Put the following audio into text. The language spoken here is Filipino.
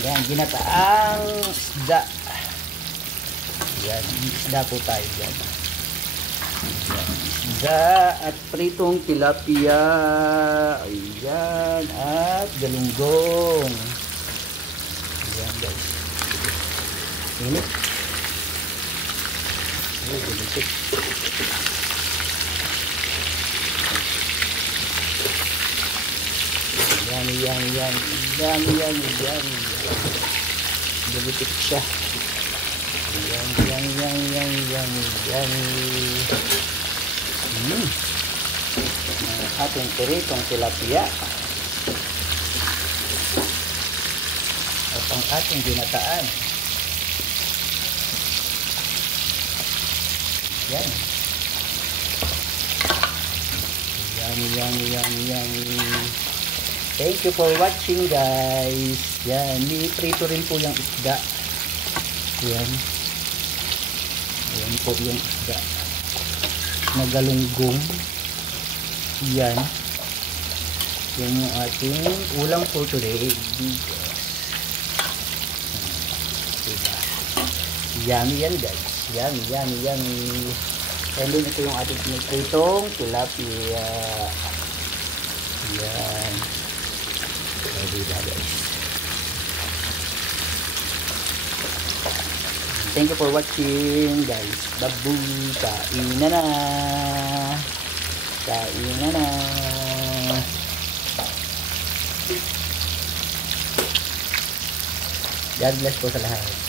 Yan, ginataang isda. Yan, isda po tayo dyan. Yan, isda at pritong tilapia. Ayan, at galunggong. Ayan guys. Init. Ay, gulitik. Yan. Gulitik siya. Yan. Ating piritong tilapia. At ang ating ginataan. Yan. Thank you for watching guys. Yan, niprito rin po yung isda. Yan. Ayan po yung isda. Nagalunggong. Yan. Yan yung ating ulam for today. Diba? Yummy yan guys. Yummy. And then ito yung ating pinipritong tilapia. Yan. Diba guys? Thank you for watching guys. Babu, kain na. God bless po sa lahat.